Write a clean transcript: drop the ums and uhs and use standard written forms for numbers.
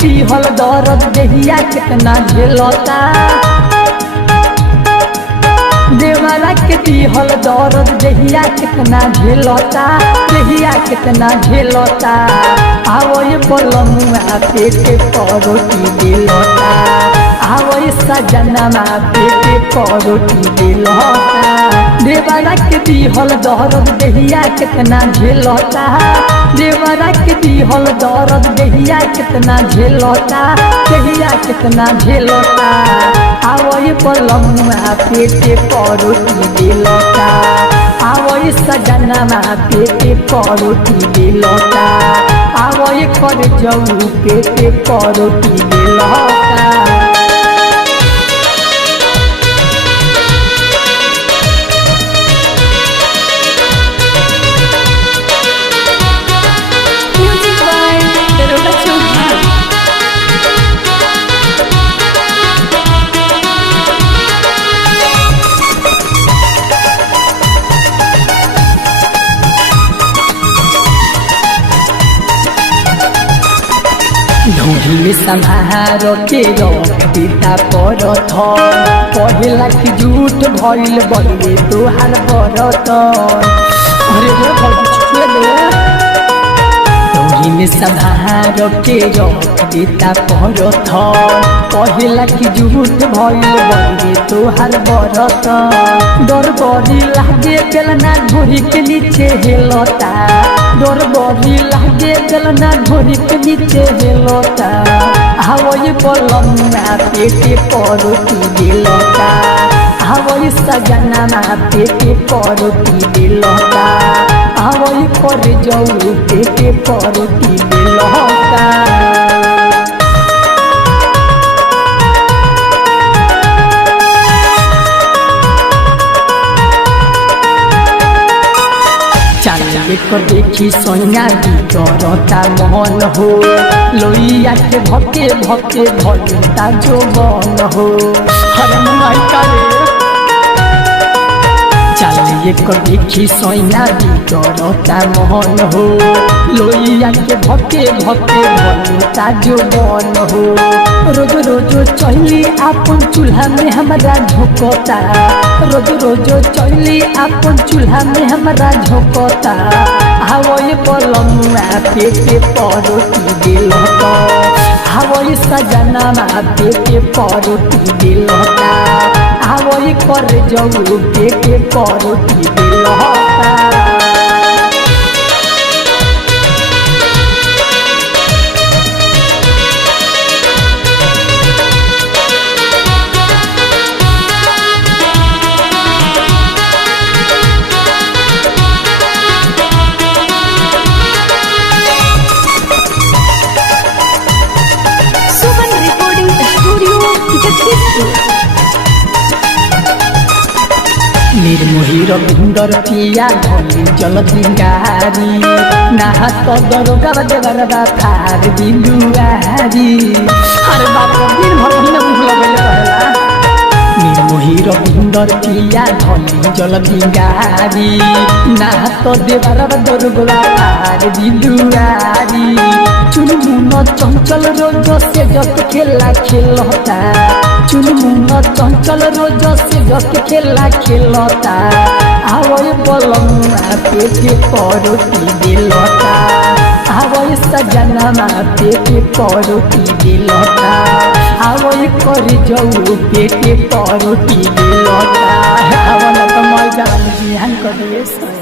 दिहल दर्द देहिया कितना झेलता देवरा के दिहल दर्द देहिया कितना झेलता देहिया कितना झेलता आवो ये पलमुआ पेटे परोटी दिलता आवो ये सजनमा पेटे परोटी दिलता देवरा के दिहल दर्द देहिया कितना झेलता देवरा के दिहल दर्द देहिया कितना झेलता देहिया कितना झेलता आवो ये पलमुआ पेटे परोटी दिलता आवो ये सजनमा पेटे परोटी दिलता आवो ये कर जाऊ पेटे परोटी दिलता ढूंढी संहार के रखता परथ पहला की झूठ भइल बड़े तोहार बरत अरे ढूंढी संहार के रखता परथ पहला की झूठ भइल बड़े तोहार बरत डर बड़ी लागे बेलना ढोरी के नीचे हेलता डर बड़ी लागे बेलना ढोरी के नीचे हेलता हवाई पलमुआ पेटे परोटी दिलता हवाई सजनमा पेटे परोटी दिलता हवाई कर जाऊ पेटे परोटी दिलता कर देखी सोनिया करता मन हो लोइया के भके भके भरता जो बन हो हर मन करे चलिए कर देखी सोनिया करता मन हो लोइया के भके भके भरता जो बन हो रोज रोज चली अपन चूल्हा में हमारा झोंकता रोज रोज चली अपन चूल्हा में हमारा झोंकता हवाई पलमुआ पेटे परोटी दिलता हवाई सजनमा पेटे परोटी दिलता हवाई कर जाऊ पेटे परोटी दिलता निर्मोही रविंदर पिया धनी जल दिंगारी नाहा तो दरोगा देवरदा थार बिंदुआरी अरे बाप रे दिन भर दिन बुझ लगले रहला निर्मोही रविंदर पिया धनी जल दिंगारी नाहा तो देवरदा दरोगा थार बिंदुआरी चुनमुन चंचल रोज से जत खेला खेलता चुनमुन चंचल रोज से जत खेला खेलता आवई पलमुआ पेटे परोटी दिलता आवई सजनमा पेटे परोटी दिलता आवई कर जाऊ पेटे परोटी दिलता आवला तो मजा बिहान कर दिए।